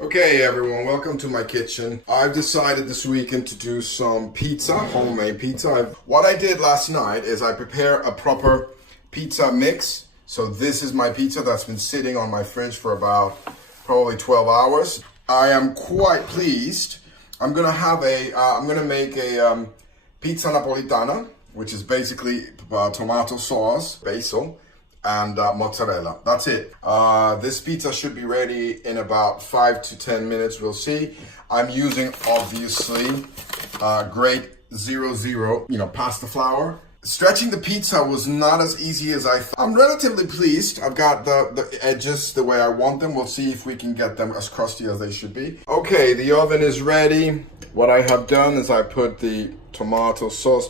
Okay everyone, welcome to my kitchen. I've decided this weekend to do some pizza, homemade pizza. What I did last night is I prepared a proper pizza mix. So this is my pizza that's been sitting on my fridge for about probably 12 hours. I am quite pleased. I'm gonna make a pizza napolitana, which is basically tomato sauce, basil, and mozzarella. That's it. This pizza should be ready in about 5 to 10 minutes. We'll see. I'm using obviously great 00, pasta flour. Stretching the pizza was not as easy as I thought. I'm relatively pleased. I've got the edges the way I want them. We'll see if we can get them as crusty as they should be. Okay, the oven is ready. What I have done is I put the tomato sauce,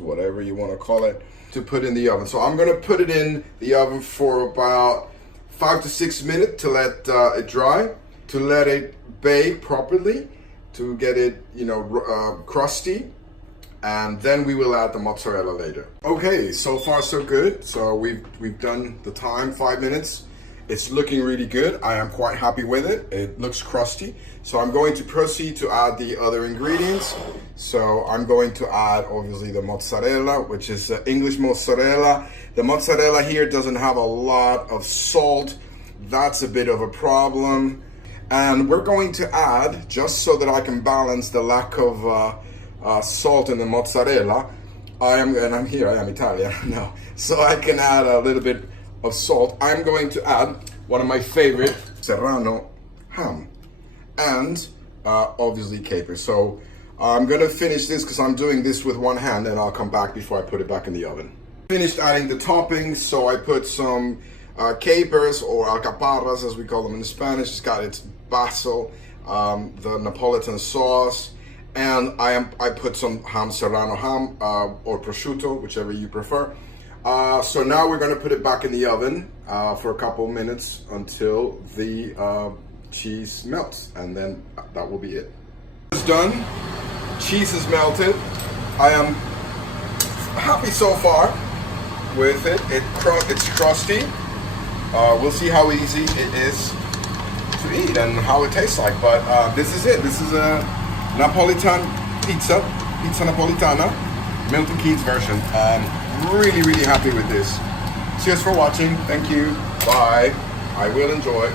whatever you want to call it, to put in the oven. So I'm gonna put it in the oven for about 5 to 6 minutes to let it dry, to let it bake properly, to get it, crusty, and then we will add the mozzarella later. Okay, so far so good. So we've done the time, 5 minutes. It's looking really good. I am quite happy with it. It looks crusty. So I'm going to proceed to add the other ingredients. So I'm going to add obviously the mozzarella, which is English mozzarella. The mozzarella here doesn't have a lot of salt. That's a bit of a problem. And we're going to add, just so that I can balance the lack of salt in the mozzarella, I am Italian, no. So I can add a little bit of salt. I'm going to add one of my favorite Serrano ham and obviously capers. So I'm gonna finish this because I'm doing this with one hand, and I'll come back before I put it back in the oven. Finished adding the toppings, so I put some capers, or alcaparras as we call them in Spanish. It's got its basil, the Napolitan sauce, and I put some Serrano ham or prosciutto, whichever you prefer. So now we're gonna put it back in the oven for a couple minutes until the cheese melts, and then that will be it. It's done. Cheese is melted. I am happy so far with it. It's crusty. We'll see how easy it is to eat and how it tastes like. But this is it. This is a Napolitan pizza napolitana, Milton Keynes version. Really happy with this. Cheers for watching. Thank you. Bye. I will enjoy.